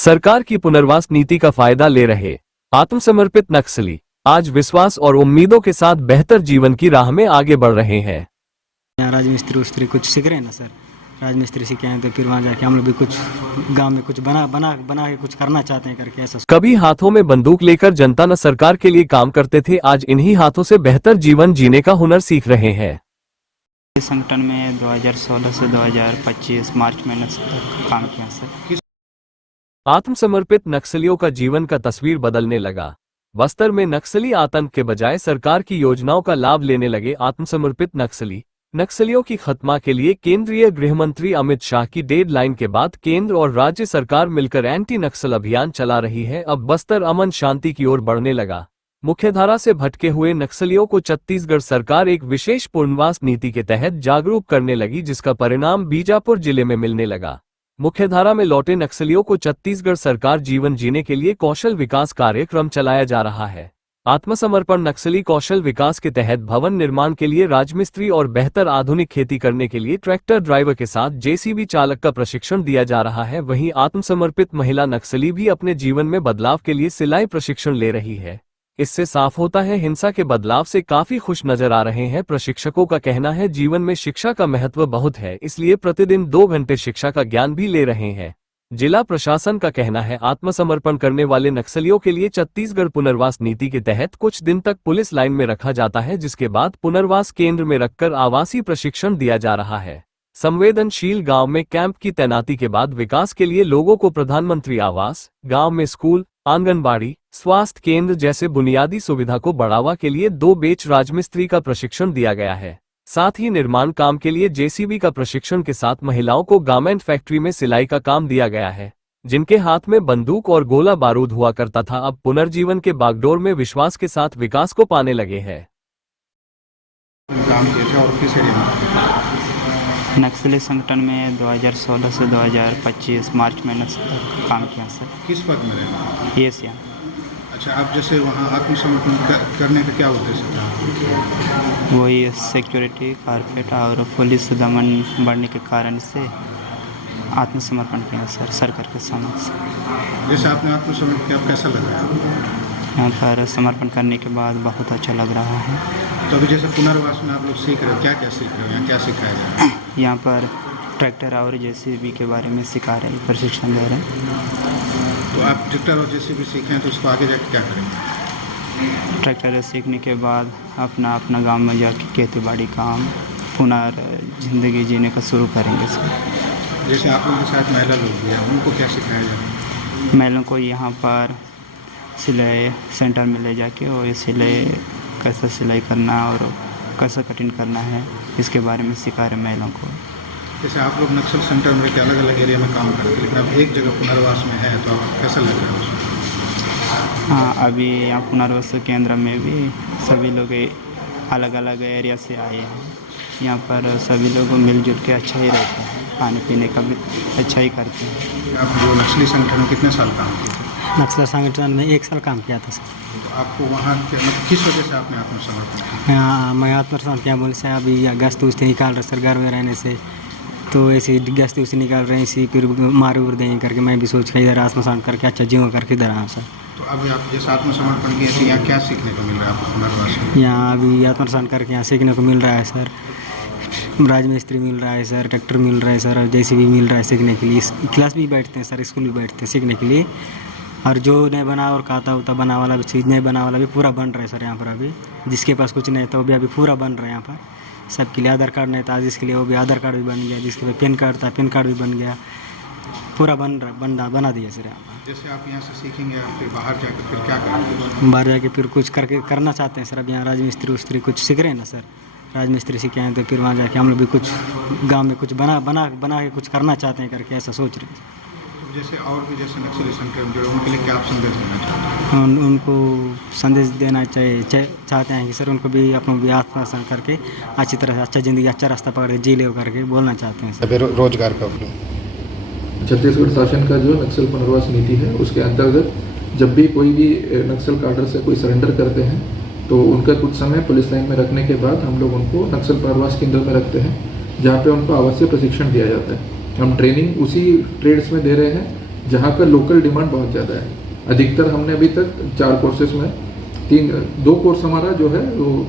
सरकार की पुनर्वास नीति का फायदा ले रहे आत्मसमर्पित नक्सली आज विश्वास और उम्मीदों के साथ बेहतर जीवन की राह में आगे बढ़ रहे हैं। यहाँ राजमिस्त्री उस्त्री कुछ सीख रहे हैं ना सर, राजमिस्त्री सीखे हैं तो फिर वहाँ जाके हम लोग भी कुछ गांव में कुछ बना के कुछ करना चाहते हैं करके ऐसा। कभी हाथों में बंदूक लेकर जनता न सरकार के लिए काम करते थे, आज इन्हीं हाथों से बेहतर जीवन जीने का हुनर सीख रहे हैं। इस संगठन में 2016 से 2025 मार्च महीने तक काम किया सर। आत्मसमर्पित नक्सलियों का जीवन का तस्वीर बदलने लगा। बस्तर में नक्सली आतंक के बजाय सरकार की योजनाओं का लाभ लेने लगे आत्मसमर्पित नक्सलियों की खत्मा के लिए केंद्रीय गृहमंत्री अमित शाह की डेडलाइन के बाद केंद्र और राज्य सरकार मिलकर एंटी नक्सल अभियान चला रही है। अब बस्तर अमन शांति की ओर बढ़ने लगा। मुख्यधारा से भटके हुए नक्सलियों को छत्तीसगढ़ सरकार एक विशेष पुनर्वास नीति के तहत जागरूक करने लगी, जिसका परिणाम बीजापुर जिले में मिलने लगा। मुख्यधारा में लौटे नक्सलियों को छत्तीसगढ़ सरकार जीवन जीने के लिए कौशल विकास कार्यक्रम चलाया जा रहा है। आत्मसमर्पण नक्सली कौशल विकास के तहत भवन निर्माण के लिए राजमिस्त्री और बेहतर आधुनिक खेती करने के लिए ट्रैक्टर ड्राइवर के साथ जेसीबी चालक का प्रशिक्षण दिया जा रहा है। वहीं आत्मसमर्पित महिला नक्सली भी अपने जीवन में बदलाव के लिए सिलाई प्रशिक्षण ले रही है। इससे साफ होता है हिंसा के बदलाव से काफी खुश नजर आ रहे हैं। प्रशिक्षकों का कहना है जीवन में शिक्षा का महत्व बहुत है, इसलिए प्रतिदिन 2 घंटे शिक्षा का ज्ञान भी ले रहे हैं। जिला प्रशासन का कहना है आत्मसमर्पण करने वाले नक्सलियों के लिए छत्तीसगढ़ पुनर्वास नीति के तहत कुछ दिन तक पुलिस लाइन में रखा जाता है, जिसके बाद पुनर्वास केंद्र में रखकर आवासीय प्रशिक्षण दिया जा रहा है। संवेदनशील गांव में कैंप की तैनाती के बाद विकास के लिए लोगों को प्रधानमंत्री आवास, गांव में स्कूल, आंगनबाड़ी, स्वास्थ्य केंद्र जैसे बुनियादी सुविधा को बढ़ावा के लिए 2 बैच राजमिस्त्री का प्रशिक्षण दिया गया है। साथ ही निर्माण काम के लिए जेसीबी का प्रशिक्षण के साथ महिलाओं को गारमेंट फैक्ट्री में सिलाई का काम दिया गया है। जिनके हाथ में बंदूक और गोला बारूद हुआ करता था, अब पुनर्जीवन के बागडोर में विश्वास के साथ विकास को पाने लगे हैं। नक्सली संगठन में 2016 से 2025 मार्च महीने तक काम किया सर। किस पद में रहे? ये सिया। अच्छा, आप जैसे वहाँ आत्मसमर्पण करने का क्या उद्देश्य था? वही सिक्योरिटी कारपेट और पुलिस दमन बढ़ने के कारण से आत्मसमर्पण किया सर सरकार के समक्ष। जैसे आपने आत्मसमर्पण किया, कैसा लग रहा है? यहाँ पर समर्पण करने के बाद बहुत अच्छा लग रहा है। तो अभी जैसे पुनर्वास में आप लोग सीख रहे हो, क्या क्या सीख रहे हो, यहाँ क्या सिखाया जा रहा है? यहाँ पर ट्रैक्टर और जेसीबी के बारे में सिखा रहे हैं, प्रशिक्षण दे रहे हैं। तो आप ट्रैक्टर और जेसीबी सीखे हैं तो उसको आगे जाकर क्या करेंगे? ट्रैक्टर सीखने के बाद अपना गांव में जाके खेती बाड़ी काम पुनर्जिंदगी जीने का शुरू करेंगे सर। जैसे आप लोगों के साथ महिला लोग भी हैं, उनको क्या सिखाया जा रहा है? महिलाओं को यहाँ पर सिलाई सेंटर में ले जाके और कैसा सिलाई करना और कैसा कटिंग करना है, इसके बारे में सिखा रहे महिलाओं को। जैसे आप लोग नक्सल सेंटर में अलग अलग एरिया में काम करते हैं, लेकिन अब एक जगह पुनर्वास में है, तो आपको कैसा लग रहा है उसमें? हाँ, अभी यहाँ पुनर्वास केंद्र में भी सभी लोग अलग अलग एरिया से आए हैं। यहाँ पर सभी लोग मिलजुल के अच्छा ही रहते हैं, खाने पीने का भी अच्छा ही करते हैं। आप जो नक्सली संगठन में कितने साल काम किए थे? नक्सल संगठन में 1 साल काम किया था सर। तो आपको वहाँ किस वजह से आपने आत्मसमर्पण किया? हाँ, मैं आत्मसमर्पण क्या बोले से अभी गश्त उस्त निकाल रहे सर, घर में रहने से तो ऐसे गश्त उस्त निकाल रहे हैं, इसी फिर मार उड़ देंगे करके मैं भी सोच के इधर आत्मसमर्पण करके अच्छा जीवन करके इधर आया सर। तो अभी आप जैसे आत्मसमर्पण किए थे, यहाँ क्या सीखने को मिल रहा है आपको पुनर्वास में? यहाँ अभी आत्मसमर्पण करके यहाँ सीखने को मिल रहा है सर, राजमिस्त्री मिल रहा है सर, ट्रैक्टर मिल रहा है सर, और जेसीबी मिल रहा है सीखने के लिए। क्लास भी बैठते हैं सर, स्कूल भी बैठते हैं सीखने के लिए। और जो नहीं बना और खाता उता बना वाला भी चीज़ नहीं बना वाला भी पूरा बन रहा है सर यहाँ पर। अभी जिसके पास कुछ नहीं था वो भी अभी पूरा बन रहा है यहाँ पर। सबके लिए आधार कार्ड नहीं था, जिसके लिए वो भी आधार कार्ड भी बन गया, जिसके लिए पैन कार्ड था पैन कार्ड भी बन गया, पूरा बना दिया सर यहाँ पर। जैसे आप यहाँ से सीखेंगे और फिर बाहर जाकर फिर क्या करेंगे? बाहर जाके फिर कुछ करके करना चाहते हैं सर। अब यहाँ राजमिस्त्री उस्त्री कुछ सीख रहे हैं ना सर, राजमिस्त्री सीखे हैं तो फिर वहाँ जाके हम लोग भी कुछ गांव में कुछ बना के कुछ करना चाहते हैं करके ऐसा सोच रहे हैं। जैसे और भी जैसे नक्सली संगठन में जुड़े, उनके लिए क्या आप संदेश देना चाहते हैं? उनको संदेश देना चाहते हैं कि सर उनको भी अपना भी आत्मसमर्पण करके अच्छी तरह से अच्छा ज़िंदगी अच्छा रास्ता पकड़ के जी ले करके बोलना चाहते हैं सर। रोजगार का छत्तीसगढ़ शासन का जो नक्सल पुनर्वास नीति है, उसके अंतर्गत जब भी कोई भी नक्सल काडर से कोई सरेंडर करते हैं तो उनका कुछ समय पुलिस लाइन में रखने के बाद हम लोग उनको नक्सल पुनर्वास केंद्र में रखते हैं, जहाँ पे उनको आवासीय प्रशिक्षण दिया जाता है। हम ट्रेनिंग उसी ट्रेड्स में दे रहे हैं जहाँ का लोकल डिमांड बहुत ज़्यादा है। अधिकतर हमने अभी तक 4 कोर्सेज में 2 कोर्स हमारा जो है वो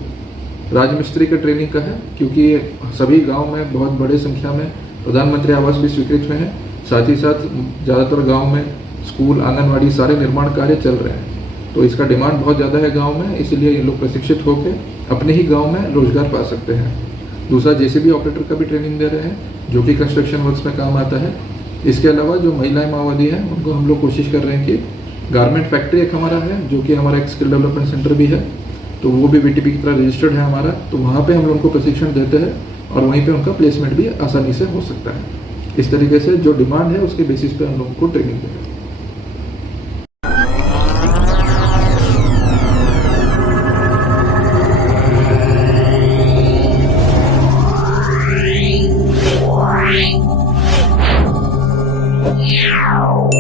राजमिस्त्री का ट्रेनिंग का है, क्योंकि सभी गांव में बहुत बड़े संख्या में प्रधानमंत्री आवास भी स्वीकृत हुए हैं। साथ ही साथ ज़्यादातर गांव में स्कूल, आंगनवाड़ी सारे निर्माण कार्य चल रहे हैं, तो इसका डिमांड बहुत ज़्यादा है गांव में, इसलिए ये लोग प्रशिक्षित होकर अपने ही गांव में रोजगार पा सकते हैं। दूसरा जेसीबी ऑपरेटर का भी ट्रेनिंग दे रहे हैं, जो कि कंस्ट्रक्शन वर्क्स में काम आता है। इसके अलावा जो महिलाएं माओवादी हैं उनको हम लोग कोशिश कर रहे हैं कि गारमेंट फैक्ट्री एक हमारा है, जो कि हमारा एक स्किल डेवलपमेंट सेंटर भी है, तो वो भी बीटीपी की तरह रजिस्टर्ड है हमारा, तो वहाँ पे हम लोग उनको प्रशिक्षण देते हैं और वहीं पे उनका प्लेसमेंट भी आसानी से हो सकता है। इस तरीके से जो डिमांड है उसके बेसिस पे हम लोगों को ट्रेनिंग देते हैं। Meow.